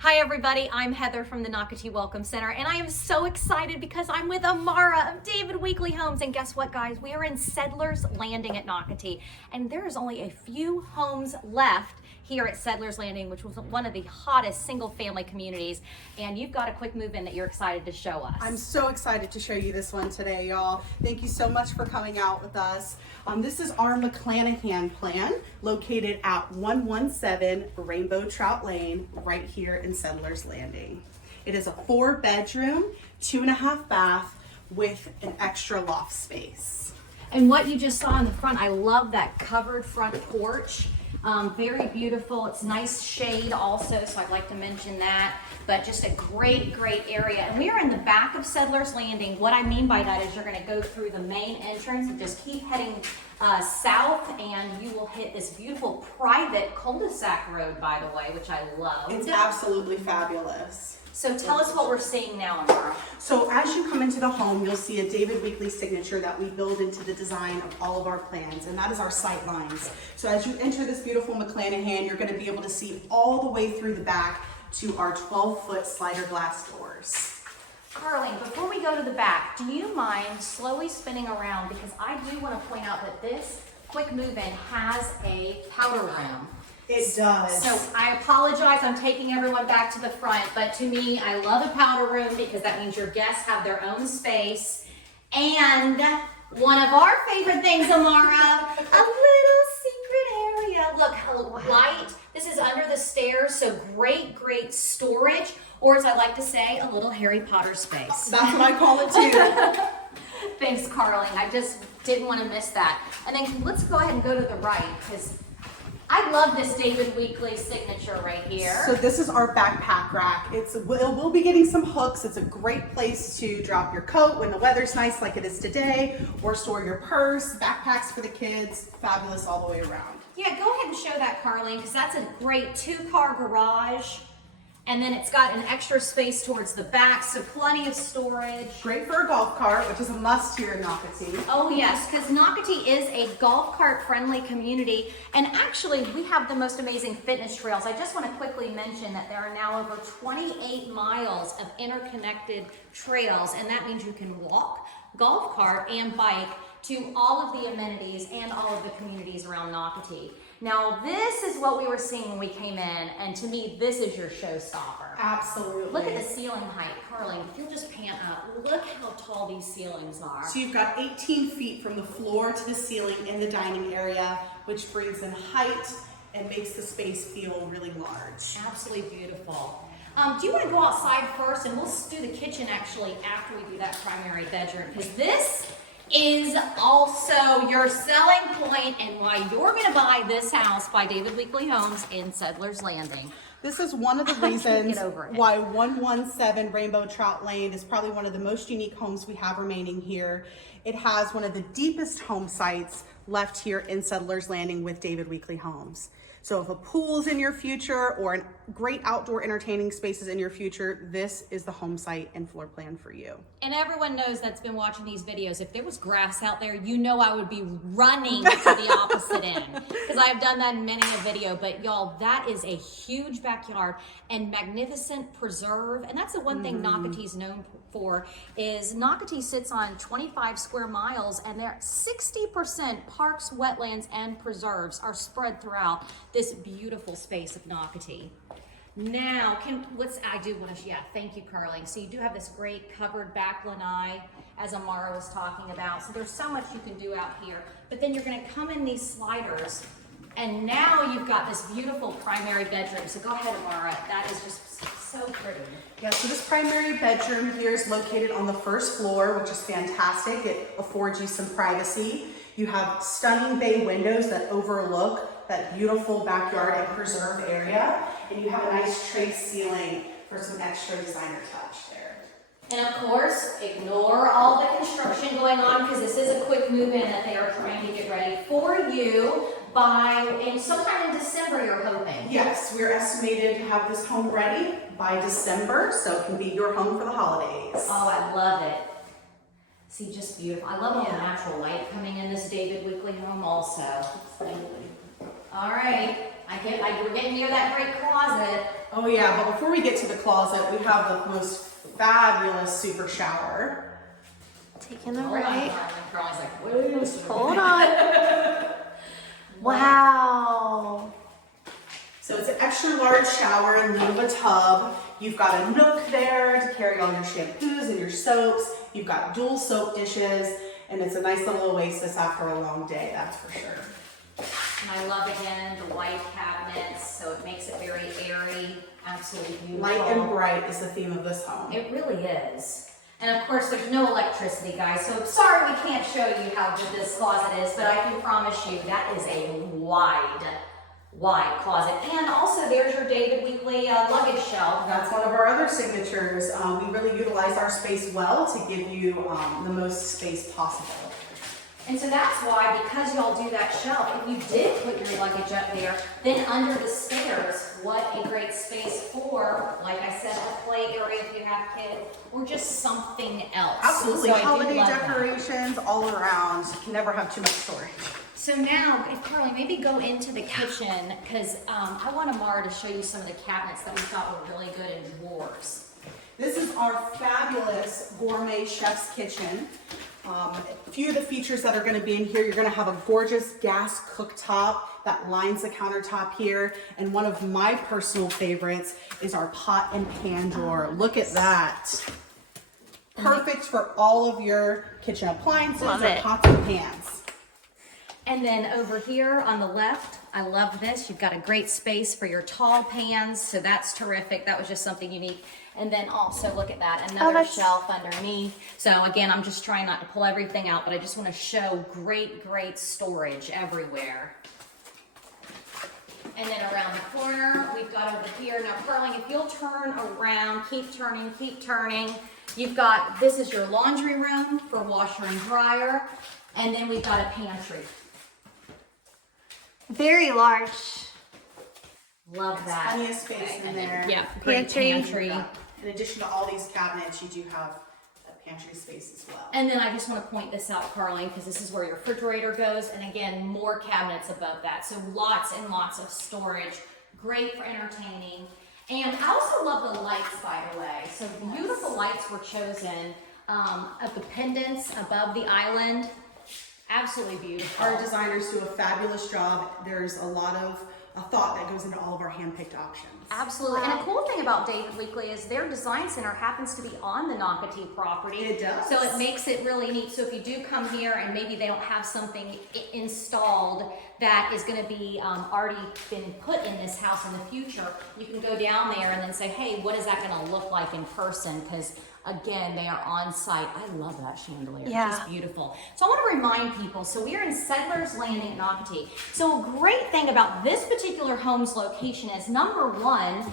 Hi everybody, I'm Heather from the Nocatee Welcome Center, and I am so excited because I'm with Amara of David Weekley Homes. And guess what, guys? We are in Settlers Landing at Nocatee, and there is only a few homes left here at Settlers Landing, which was one of the hottest single-family communities. And you've got a quick move-in that you're excited to show us. I'm so excited to show you this one today, y'all. Thank you so much for coming out with us. This is our McClenaghan plan, located at 117 Rainbow Trout Lane, right here in Settlers Landing. It is a 4-bedroom, 2.5 bath with an extra loft space. And what you just saw in the front, I love that covered front porch. Very beautiful. It's nice shade also, so I'd like to mention that. But just a great, great area. And we are in the back of Settlers Landing. What I mean by that is you're going to go through the main entrance and just keep heading south, and you will hit this beautiful private cul-de-sac road, by the way, which I love. It's absolutely fabulous. So tell us what we're seeing now, Amara. So as you come into the home, you'll see a David Weekley signature that we build into the design of all of our plans, and that is our sight lines. So as you enter this beautiful McClenaghan, you're going to be able to see all the way through the back to our 12-foot slider glass doors. Carly, before we go to the back, do you mind slowly spinning around, because I do want to point out that this quick move-in has a powder room. It does. So I apologize, I'm taking everyone back to the front, but to me, I love a powder room because that means your guests have their own space. And one of our favorite things, Amara, a little secret area. Look how light. This is under the stairs, so great, great storage. Or as I like to say, a little Harry Potter space. That's what I call it too. Thanks, Carly. I just didn't want to miss that. And then let's go ahead and go to the right, because I love this David Weekley signature right here. So this is our backpack rack. We'll be getting some hooks. It's a great place to drop your coat when the weather's nice like it is today, or store your purse, backpacks for the kids. Fabulous all the way around. Yeah, go ahead and show that, Carly, because that's a great 2-car garage. And then it's got an extra space towards the back, so plenty of storage. Great for a golf cart, which is a must here in Nocatee. Oh yes, because Nocatee is a golf cart friendly community. And actually, we have the most amazing fitness trails. I just want to quickly mention that there are now over 28 miles of interconnected trails. And that means you can walk, golf cart, and bike to all of the amenities and all of the communities around Nocatee. Now, this is what we were seeing when we came in, and to me, this is your showstopper. Absolutely. Look at the ceiling height, Carly. If you'll just pan up, look how tall these ceilings are. So you've got 18 feet from the floor to the ceiling in the dining area, which brings in height and makes the space feel really large. Absolutely beautiful. Do you want to go outside first, and we'll do the kitchen actually after we do that primary bedroom, because this is also your selling point and why you're going to buy this house by David Weekley Homes in Settlers Landing. This is one of the reasons why 117 Rainbow Trout Lane is probably one of the most unique homes we have remaining here. It has one of the deepest home sites left here in Settlers Landing with David Weekley Homes. So if a pool's in your future or a great outdoor entertaining spaces in your future, this is the home site and floor plan for you. And everyone knows that's been watching these videos, if there was grass out there, you know I would be running to the opposite end, because I've done that in many a video. But y'all, that is a huge backyard and magnificent preserve. And that's the one thing Nocatee's known for, is Nocatee sits on 25 square miles, and there 60% parks, wetlands, and preserves are spread throughout this beautiful space of Nocatee. Now, thank you, Carly. So you do have this great covered back lanai, as Amara was talking about. So there's so much you can do out here. But then you're going to come in these sliders, and now you've got this beautiful primary bedroom. So go ahead, Amara. That is just so pretty. Yeah, so this primary bedroom here is located on the first floor, which is fantastic. It affords you some privacy. You have stunning bay windows that overlook that beautiful backyard and preserve area. And you have a nice tray ceiling for some extra designer touch there. And of course, ignore all the construction going on, because this is a quick move-in that they are trying to get ready for you sometime in December, you're hoping. Yes, we're estimated to have this home ready by December, so it can be your home for the holidays. Oh, I love it. See, just beautiful. I love all the natural light coming in this David Weekley home also. All right, we're getting near that great closet. Oh yeah, but before we get to the closet, we have the most fabulous super shower. Taking the Hold right. on, Carly's like, wait. Hold on. Wow. So it's an extra large shower in lieu of a tub. You've got a nook there to carry all your shampoos and your soaps. You've got dual soap dishes, and it's a nice little oasis after a long day, that's for sure. And I love, again, the white cabinets, so it makes it very airy, absolutely beautiful. Light and bright is the theme of this home. It really is. And of course, there's no electricity, guys, so I'm sorry we can't show you how good this closet is, but I can promise you that is a wide closet. And also, there's your David Weekley luggage shelf. That's one of our other signatures. We really utilize our space well to give you the most space possible. And so that's why, because y'all do that shelf, if you did put your luggage up there, then under the stairs, what a great space for, like I said, a play area if you have kids, or just something else. Absolutely, So I do holiday love that. decorations all around. You can never have too much storage. So now, if Carly, maybe go into the kitchen, because I want Amara to show you some of the cabinets that we thought were really good in drawers. This is our fabulous gourmet chef's kitchen. A few of the features that are going to be in here, you're going to have a gorgeous gas cooktop that lines the countertop here. And one of my personal favorites is our pot and pan drawer. Look at that. Perfect for all of your kitchen appliances Love or it. pots and pans. And then over here on the left, I love this. You've got a great space for your tall pans, so that's terrific. That was just something unique. And then also, look at that, another that's- shelf underneath. So again, I'm just trying not to pull everything out, but I just want to show great storage everywhere. And then around the corner, we've got over here. Now, Carly, if you'll turn around, keep turning. You've got, this is your laundry room for washer and dryer. And then we've got a pantry. Very large. Love that. Plenty of space in there. Yeah, great Pantry. pantry. In addition to all these cabinets, you do have a pantry space as well. And then I just want to point this out, Carly, because this is where your refrigerator goes. And again, more cabinets above that. So lots and lots of storage. Great for entertaining. And I also love the lights, by the way. So beautiful lights were chosen of the pendants above the island. Absolutely beautiful. Our designers do a fabulous job. There's a lot of thought that goes into all of our hand-picked options. Absolutely. And a cool thing about David Weekley is their design center happens to be on the Nocatee property. It does. So it makes it really neat. So if you do come here and maybe they don't have something installed that is going to be already been put in this house in the future, you can go down there and then say, hey, what is that going to look like in person? Because again, they are on site. I love that chandelier. Yeah. It's just beautiful. So I want to remind people, so we are in Settlers Landing at Nocatee. So a great thing about this particular home's location is, number one,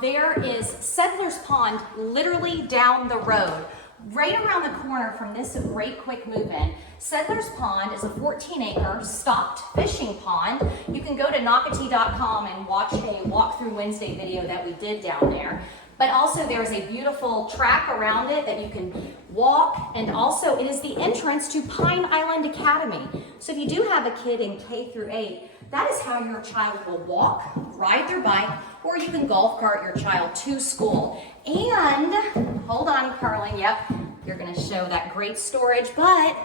there is Settlers Pond literally down the road. Right around the corner from this great quick move-in. Settlers Pond is a 14-acre stocked fishing pond. You can go to Nocatee.com and watch a walkthrough Wednesday video that we did down there. But also there's a beautiful track around it that you can walk, and also it is the entrance to Pine Island Academy. So if you do have a kid in K through 8, that is how your child will walk, ride their bike, or you can golf cart your child to school. And, hold on, Carlin, yep, you're gonna show that great storage, but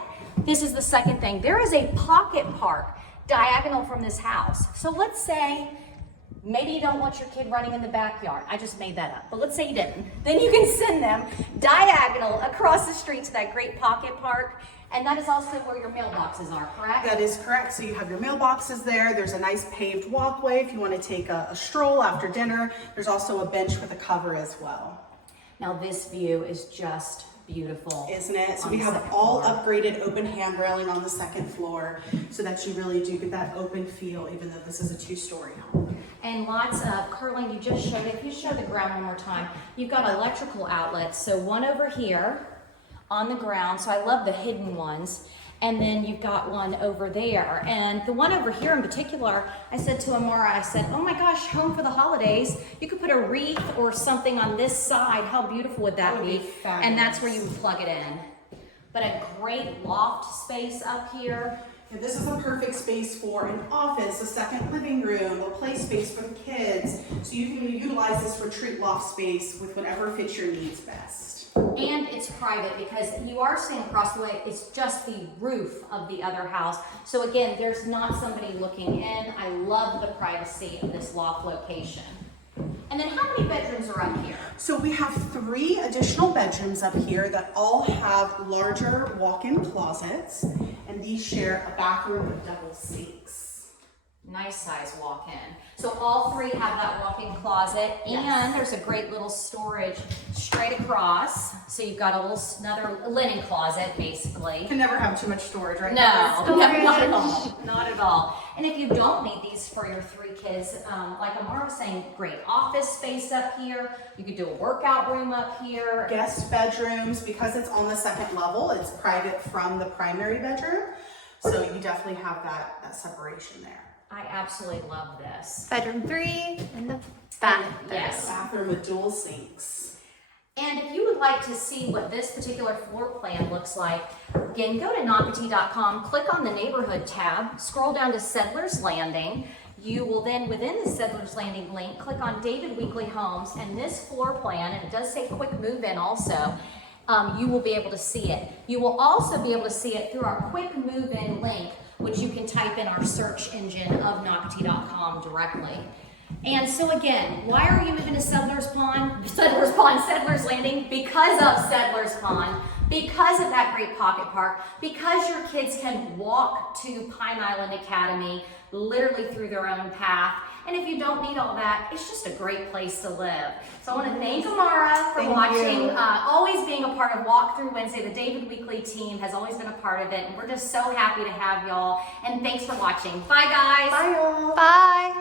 this is the second thing. There is a pocket park diagonal from this house. So let's say maybe you don't want your kid running in the backyard. I just made that up, but let's say you didn't. Then you can send them diagonal across the street to that great pocket park. And that is also where your mailboxes are, correct? That is correct. So you have your mailboxes there. There's a nice paved walkway if you want to take a stroll after dinner. There's also a bench with a cover as well. Now this view is just beautiful. Isn't it? So on we the have second all floor. upgraded open hand railing on the second floor so that you really do get that open feel, even though this is a 2-story home. And lots of, Carlin, you just showed it. If you show the ground one more time, you've got electrical outlets. So one over here on the ground. So I love the hidden ones. And then you've got one over there. And the one over here in particular, I said to Amara, I said, oh my gosh, home for the holidays. You could put a wreath or something on this side. How beautiful would that be? Fabulous. And that's where you would plug it in. But a great loft space up here. And this is a perfect space for an office, a second living room, a play space for the kids. So you can utilize this retreat loft space with whatever fits your needs best. And it's private because you are staying across the way. It's just the roof of the other house. So again, there's not somebody looking in. I love the privacy of this loft location. And then how many bedrooms are up here? So we have 3 additional bedrooms up here that all have larger walk-in closets, and these share a bathroom with double sinks. Nice size walk-in. So all 3 have that walk-in closet, and there's a great little storage straight across. So you've got a little another linen closet, basically. You can never have too much storage, right? No, not at all. Not at all. And if you don't need these for your 3 kids, like Amara was saying, great office space up here. You could do a workout room up here. Guest bedrooms, because it's on the 2nd level, it's private from the primary bedroom. So you definitely have that separation there. I absolutely love this. Bedroom 3 and the bathroom. Yes. Bathroom with dual sinks. And if you would like to see what this particular floor plan looks like, again, go to Nocatee.com, click on the neighborhood tab, scroll down to Settlers Landing. You will then, within the Settlers Landing link, click on David Weekley Homes, and this floor plan, and it does say quick move-in also, you will be able to see it. You will also be able to see it through our quick move-in link, which you can type in our search engine of Nocatee.com directly. And so again, why are you moving to Settlers Landing? Because of Settlers Pond, because of that great pocket park, because your kids can walk to Pine Island Academy literally through their own path. And if you don't need all that, it's just a great place to live. So I want to thank Amara for watching, always being a part of Walk Through Wednesday. The David Weekley team has always been a part of it, and we're just so happy to have y'all. And thanks for watching. Bye, guys. Bye, y'all. Bye.